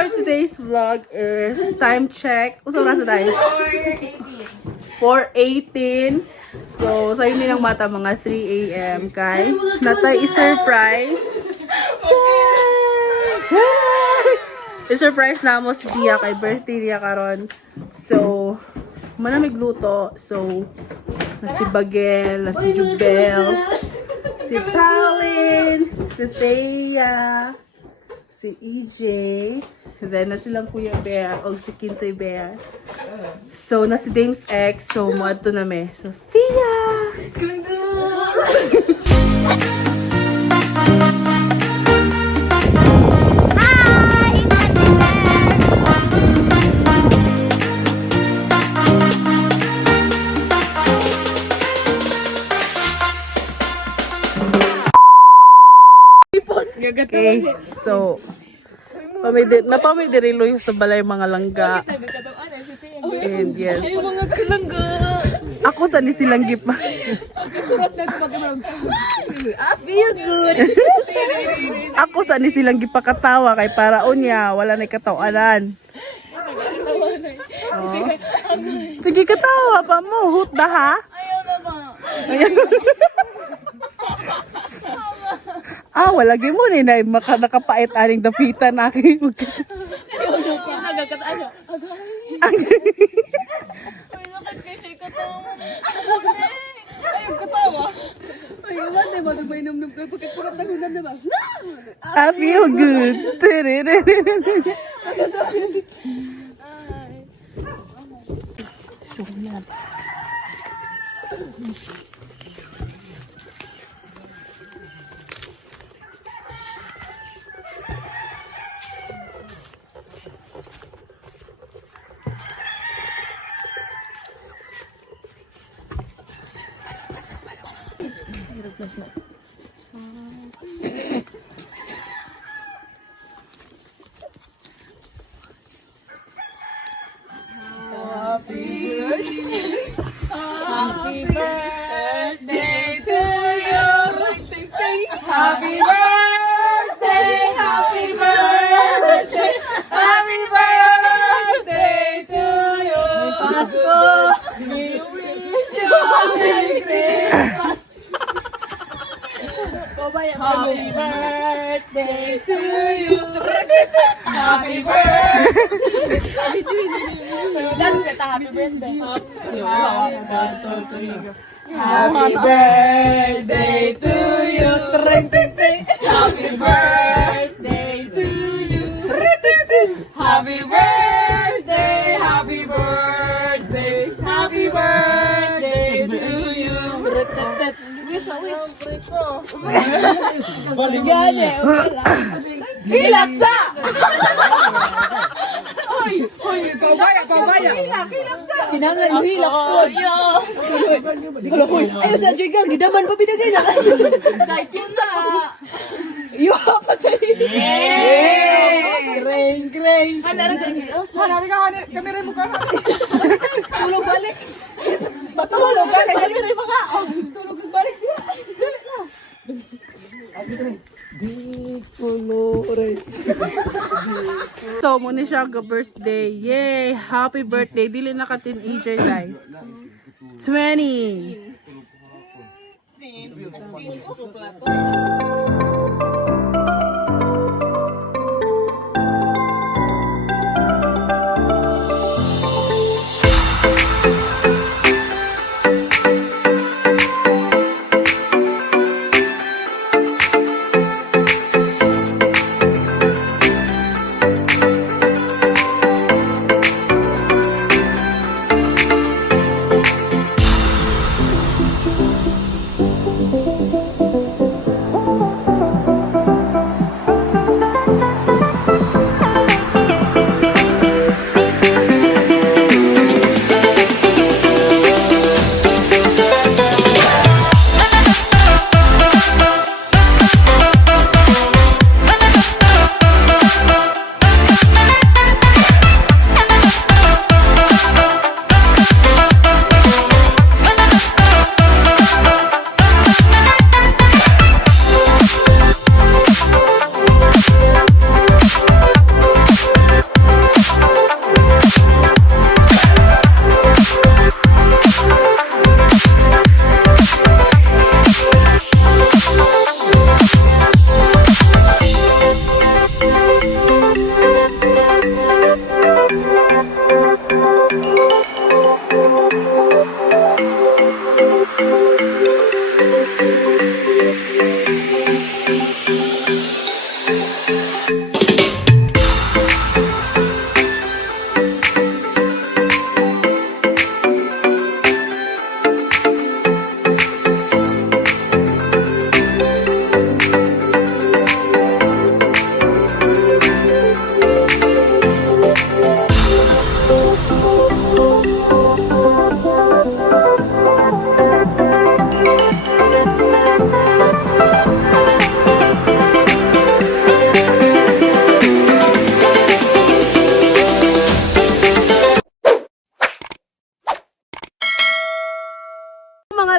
for today's vlog is time check. Usap na sa tayo? 4:18. So, sa yun nilang mata mga 3 a.m. Kay natay i-surprise. I-surprise na mo si Dia kay birthday niya karon. So, manamig luto. So, na si Bagel, na si Jubel, si Pauline, si Thea, si EJ, then na silang Kuya Bear o si Kintoy Bear. So, na si Dames X. So, moadto na me. So, see ya! Okay, so napamidirilo yung sa balay mga langga. And yes. Ay, mga kalangga. Ako sa ni silang gipa. Surat na gumagamaw. I feel good. Ako sa ni silang gipakatawa kay para unya wala na katawanan. Oh. Sige katawa pa mo, hut da ha? Ayaw na ba? Wala gyud mo ni na nakapait aning dapitan aking. Ayaw na pa. Nagkatawa. Ay, nakikisay ka to. Ayaw katawa. Ayaw na, diba? Nagmainom-nom ka. Pagkikurat na gunan, diba? I feel good. So, yan. Happy birthday to you. Happy birthday, happy birthday, happy birthday to you. Pasko, we wish you a Merry Christmas. Happy birthday to you. Happy birthday. Happy birthday. Happy birthday to you. Happy birthday to you. Happy birthday, happy birthday, happy birthday to you. Hilaksa! Hoy, pabaya. Hilaksa! Kinangan mo hilak po. Ayaw sa Jigang, gidaman pa binagay na. Kahit yun sa... Iyo, patay. Grain. Hanari ka, kamera mo ka. Tulog balik. Matulog balik. Kamera mo ka. Tulog balik. Di colores. So, muna siya ka-birthday. Yay! Happy birthday. Dili na ka-teenager dahil. 20!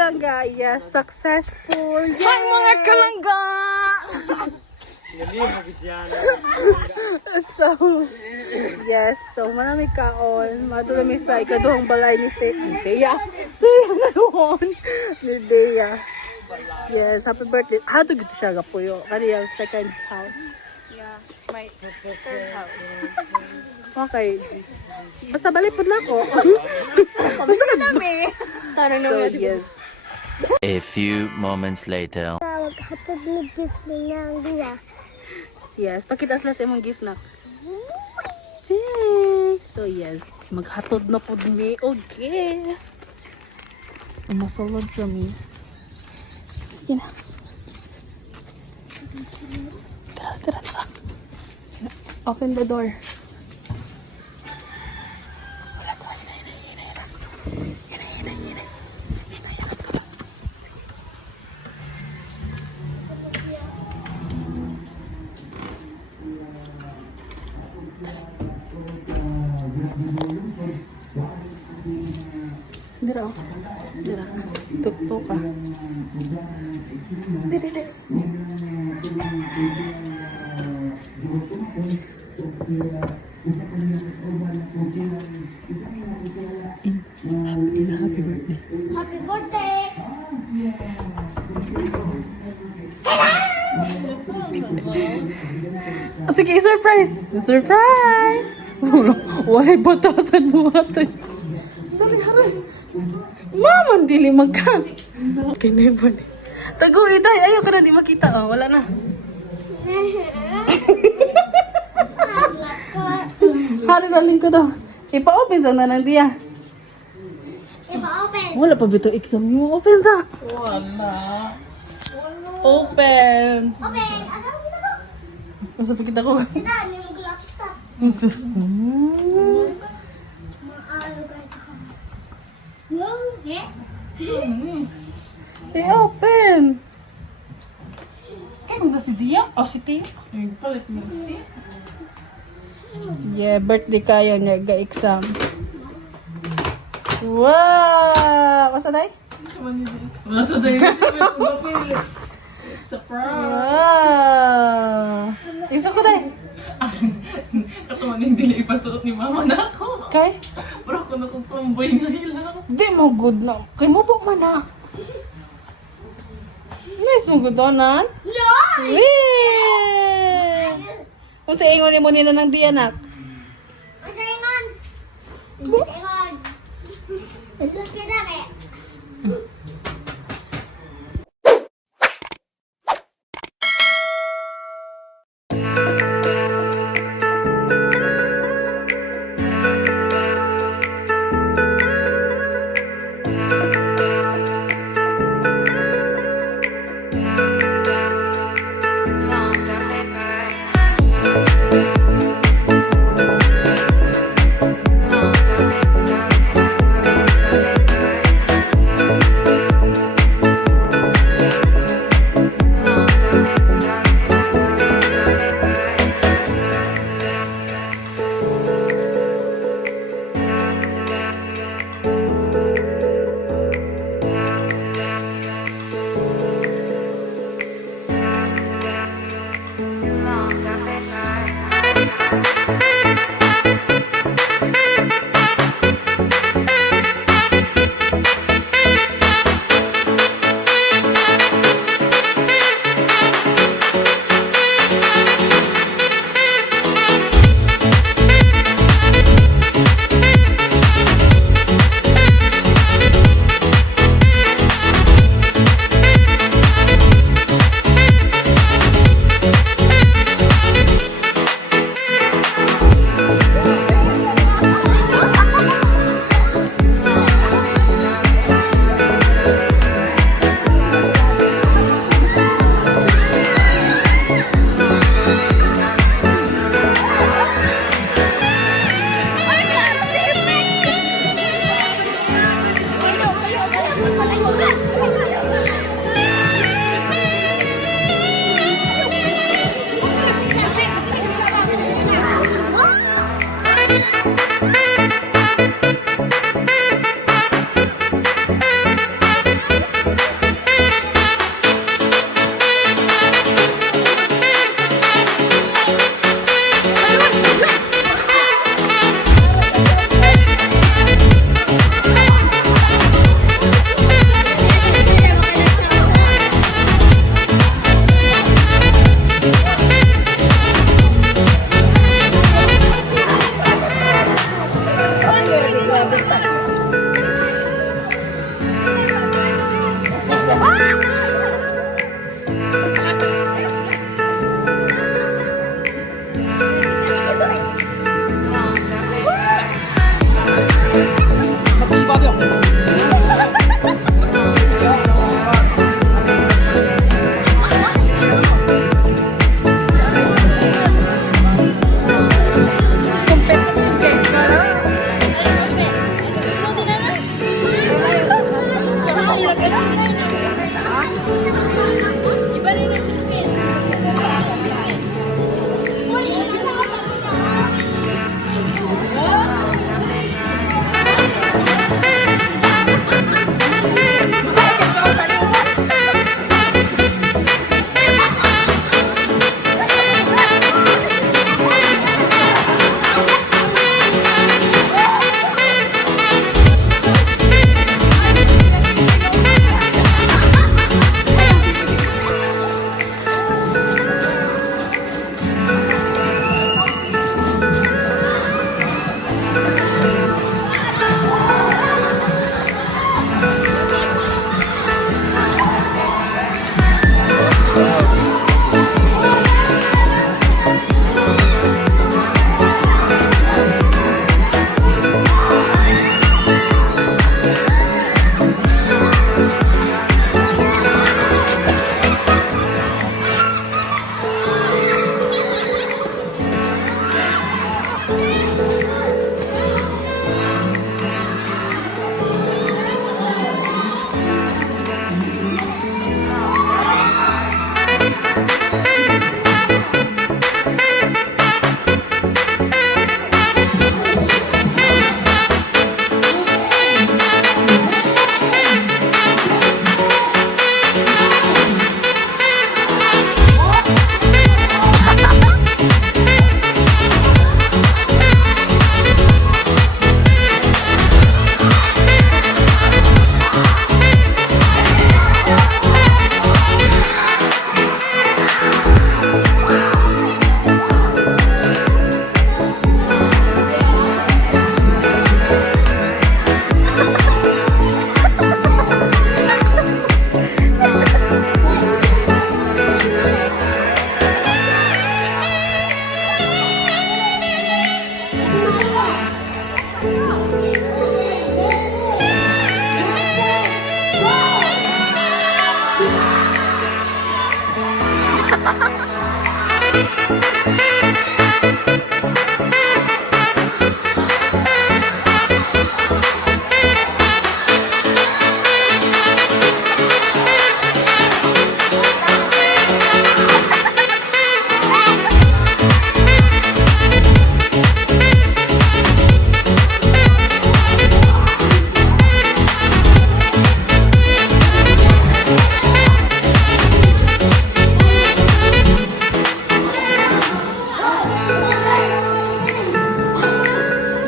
kalangga. Yes, successful. Yes. Hi mga kalangga! So, yes. So, marami kaon. Madulami sa ikaduhang balay ni Bisaya. Ni Dea. Yes, happy birthday. Hato gito siya gapuyo. Kaniyang second house. Yeah, my third house. Okay. Basta balik po na ako. Basta ka namin. So, yes. A few moments later. Maghatod ni gift ni Langga. Yes, pakita sila sa imong gift na. Yay! So, yes. Maghatod na po mi. Okay. Masulod kami. Sige na. Tara. Open the door. Dira. Tuktok ka. Dira. Happy birthday. Happy birthday! Sige, surprise! Surprise! Wala batasan mo ate. Dali, haray. Maman, dili magka. Okay na yun. Tagulit tayo. Ayaw ka na, di makita. Oh, wala na. Hari na link ko to. Ipa-open sa nanang diya. Ipa-open. Wala pa bito exam mo. Open sa. Wala. Open. Open! Ano mo ito? Basta pakita ko. Ito, hindi mo laptop. Maayo ka ito. Wow, eh? Open. Ano na si Dia? O si Tia? Palit mo si Tia. Yeah, birthday kayo niya, ga-exam. Wow! Basta tayo? Masa tayo kasi surprise! Wow! Isa ko tayo. Katuman hindi na ipasuot ni mama na ako. Kay? Pero ako na kong tomboy nga hilang. Di mo good na. Kay mo po man na. Nice mo good donan. No! Wee! Kung sa ingon mo nila ng di anak. Ang saingon! Ang saingon! Look at that,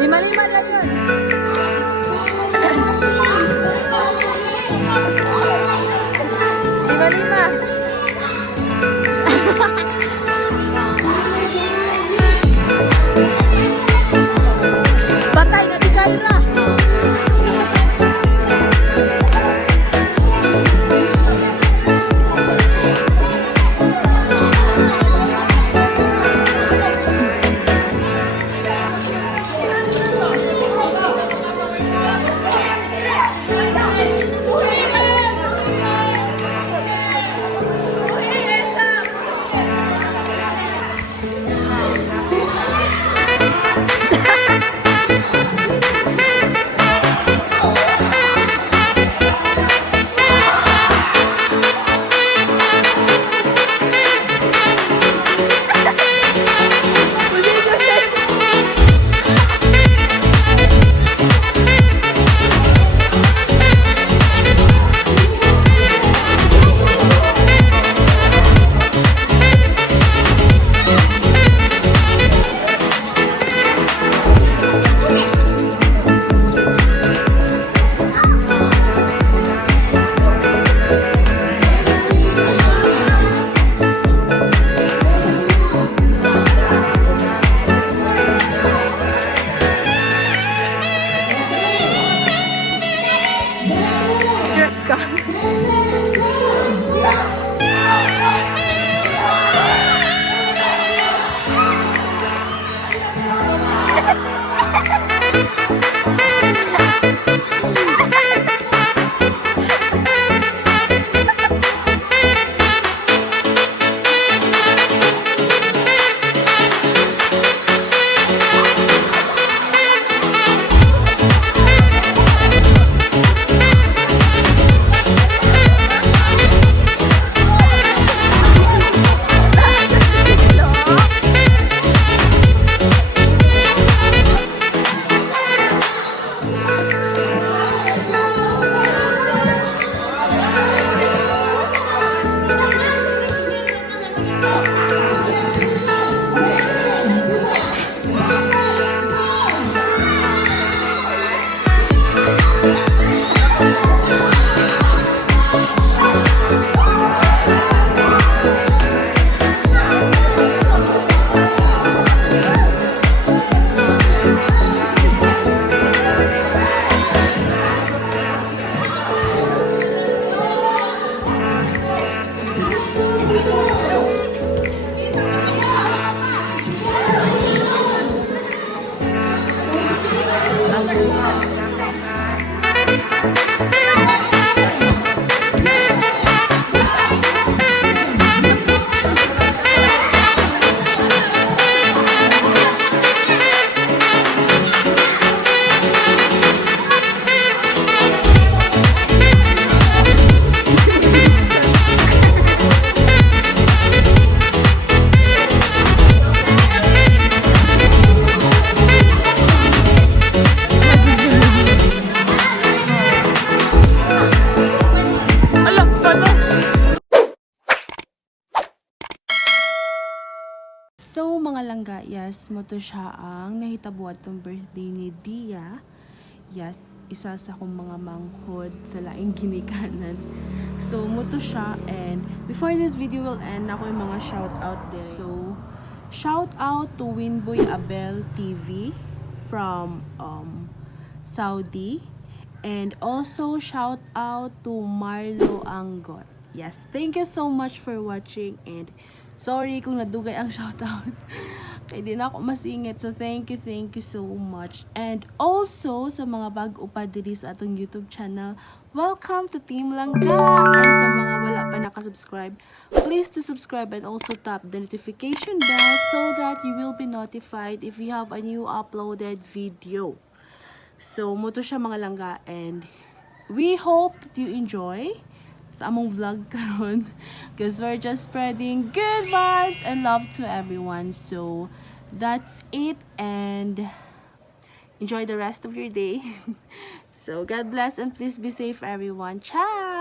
Lima-lima na yun. Lima-lima. Patay na tigay na. Stress ka. So, mga langga, yes, mo to siya ang nahitabuat tong birthday ni Dia. Yes, isa sa akong mga manghod sa laing ginikanan. So, mo to siya, and before this video will end, ako yung mga shout out there. So, shout out to Winboy Abel TV from Saudi. And also, shout out to Marlo Anggot. Yes, thank you so much for watching, and sorry kung nadugay ang shoutout. Kaya di na ako masingit. So, thank you so much. And also, sa mga bago pa diri sa atong YouTube channel, welcome to Team Langga! And sa mga wala pa nakasubscribe subscribe, please to subscribe and also tap the notification bell so that you will be notified if we have a new uploaded video. So, mo to siya mga langga, and we hope that you enjoy sa among vlog karon because we're just spreading good vibes and love to everyone. So, that's it, and enjoy the rest of your day. So, God bless and please be safe, everyone. Ciao!